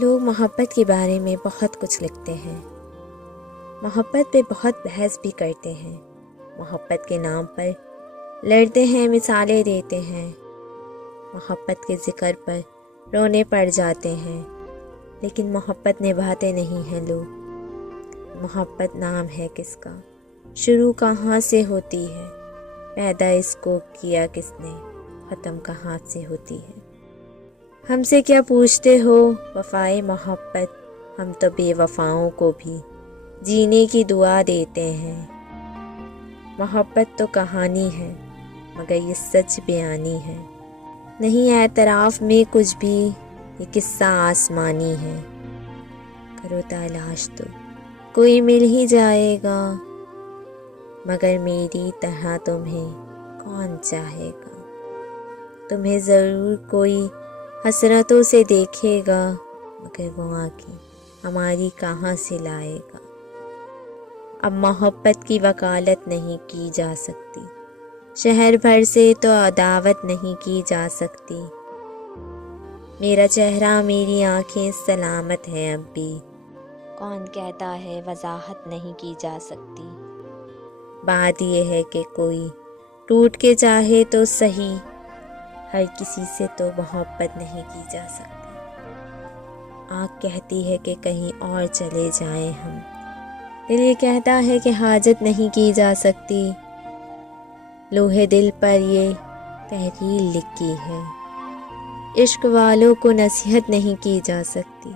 لوگ محبت کے بارے میں بہت کچھ لکھتے ہیں، محبت پہ بہت بحث بھی کرتے ہیں، محبت کے نام پر لڑتے ہیں، مثالیں دیتے ہیں، محبت کے ذکر پر رونے پڑ جاتے ہیں، لیکن محبت نبھاتے نہیں ہیں لوگ۔ محبت نام ہے کس کا، شروع کہاں سے ہوتی ہے، پیدا اس کو کیا کس نے، ختم کہاں سے ہوتی ہے۔ ہم سے کیا پوچھتے ہو وفائے محبت، ہم تو بے وفاؤں کو بھی جینے کی دعا دیتے ہیں۔ محبت تو کہانی ہے مگر یہ سچ بیانی ہے، نہیں اعتراف میں کچھ بھی، یہ قصہ آسمانی ہے۔ کرو تلاش تو کوئی مل ہی جائے گا، مگر میری طرح تمہیں کون چاہے گا۔ تمہیں ضرور کوئی حسرتوں سے دیکھے گا، مگر وہ آنکھیں ہماری کہاں سے لائے گا۔ اب محبت کی وکالت نہیں کی جا سکتی، شہر بھر سے تو عداوت نہیں کی جا سکتی۔ میرا چہرہ میری آنکھیں سلامت ہیں اب بھی، کون کہتا ہے وضاحت نہیں کی جا سکتی۔ بات یہ ہے کہ کوئی ٹوٹ کے چاہے تو صحیح، ہر کسی سے تو محبت نہیں کی جا سکتی۔ آنکھ کہتی ہے کہ کہیں اور چلے جائیں ہم، دل یہ کہتا ہے کہ حاجت نہیں کی جا سکتی۔ لوہے دل پر یہ تحریر لکھی ہے، عشق والوں کو نصیحت نہیں کی جا سکتی۔